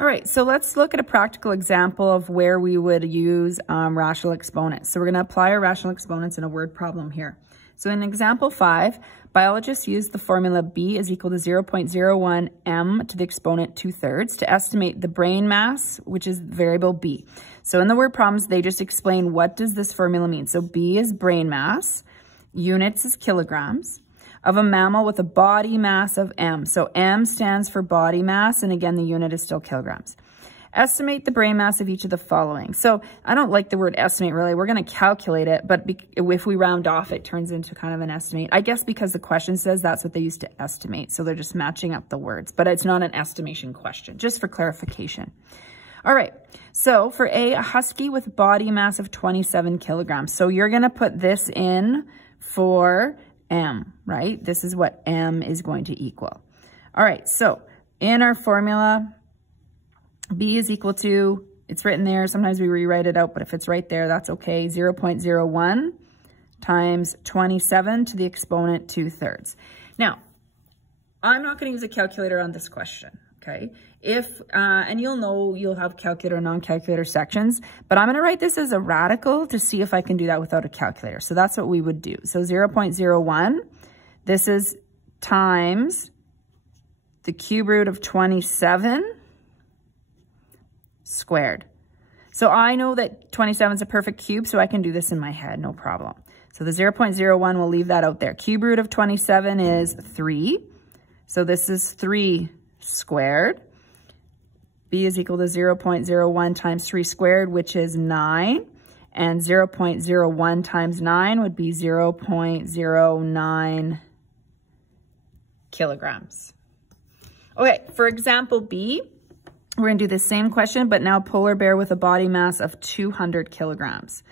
All right, so let's look at a practical example of where we would use rational exponents. So we're going to apply our rational exponents in a word problem here. So in example 5, biologists used the formula B is equal to 0.01 m to the exponent 2/3 to estimate the brain mass, which is variable B. So in the word problems, they just explain what does this formula mean. So B is brain mass, units is kilograms, of a mammal with a body mass of m. So m stands for body mass, and again, the unit is still kilograms. Estimate the brain mass of each of the following. So I don't like the word estimate really. We're going to calculate it, but if we round off, it turns into kind of an estimate. I guess because the question says that's what they used to estimate. So they're just matching up the words, but it's not an estimation question, just for clarification. All right, so for a husky with body mass of 27 kilograms. So you're going to put this in for m, right? This is what m is going to equal. All right, so in our formula, B is equal to, it's written there, sometimes we rewrite it out, but if it's right there, that's okay, 0.01 times 27 to the exponent 2/3. Now, I'm not going to use a calculator on this question, okay? And you'll know you'll have calculator and non-calculator sections, but I'm going to write this as a radical to see if I can do that without a calculator. So that's what we would do. So 0.01, this is times the cube root of 27 squared. So I know that 27 is a perfect cube, so I can do this in my head, no problem. So the 0.01, we'll leave that out there. Cube root of 27 is 3. So this is 3 squared. B is equal to 0.01 times 3 squared, which is 9. And 0.01 times 9 would be 0.09 kilograms. Okay, for example B, we're going to do the same question, but now polar bear with a body mass of 200 kilograms.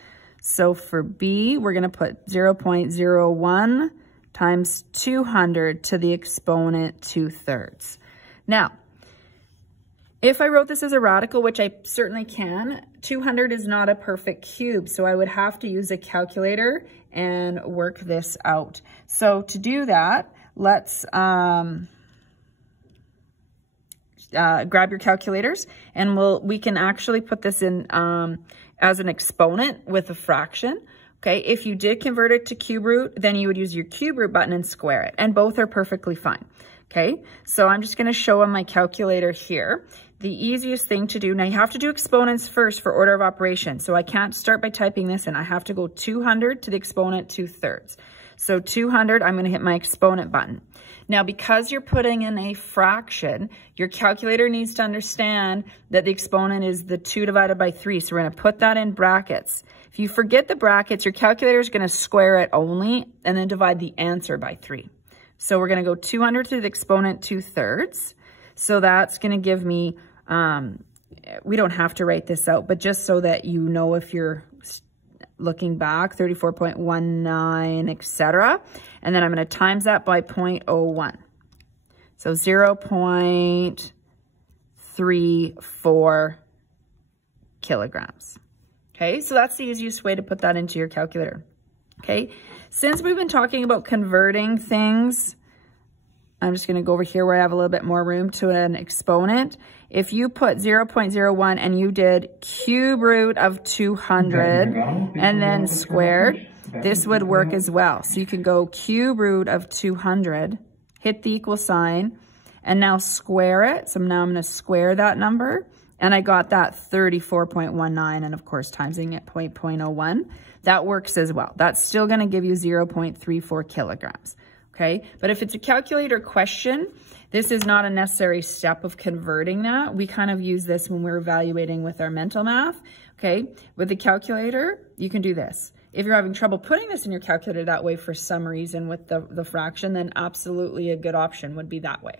So for B, we're going to put 0.01 times 200 to the exponent 2/3. Now, if I wrote this as a radical, which I certainly can, 200 is not a perfect cube, so I would have to use a calculator and work this out. So to do that, let's grab your calculators, and we can actually put this in as an exponent with a fraction. Okay, if you did convert it to cube root, then you would use your cube root button and square it, and both are perfectly fine. Okay, so I'm just going to show on my calculator here. The easiest thing to do, now you have to do exponents first for order of operation. So I can't start by typing this in. I have to go 200 to the exponent 2/3. So 200, I'm going to hit my exponent button. Now, because you're putting in a fraction, your calculator needs to understand that the exponent is the 2 divided by 3. So we're going to put that in brackets. If you forget the brackets, your calculator is going to square it only and then divide the answer by 3. So we're going to go 200 to the exponent 2/3. So that's going to give me, we don't have to write this out, but just so that you know if you're looking back, 34.19, etc. And then I'm going to times that by 0.01. So 0.34 kilograms. Okay, so that's the easiest way to put that into your calculator. Okay, since we've been talking about converting things, I'm just going to go over here where I have a little bit more room to an exponent. If you put 0.01 and you did cube root of 200 and then squared, this would work as well. So you can go cube root of 200, hit the equal sign, and now square it. So now I'm going to square that number. And I got that 34.19, and of course, timesing it 0.01. That works as well. That's still going to give you 0.34 kilograms. Okay, but if it's a calculator question, this is not a necessary step of converting that. We kind of use this when we're evaluating with our mental math. Okay, with the calculator, you can do this. If you're having trouble putting this in your calculator that way for some reason with the fraction, then absolutely a good option would be that way.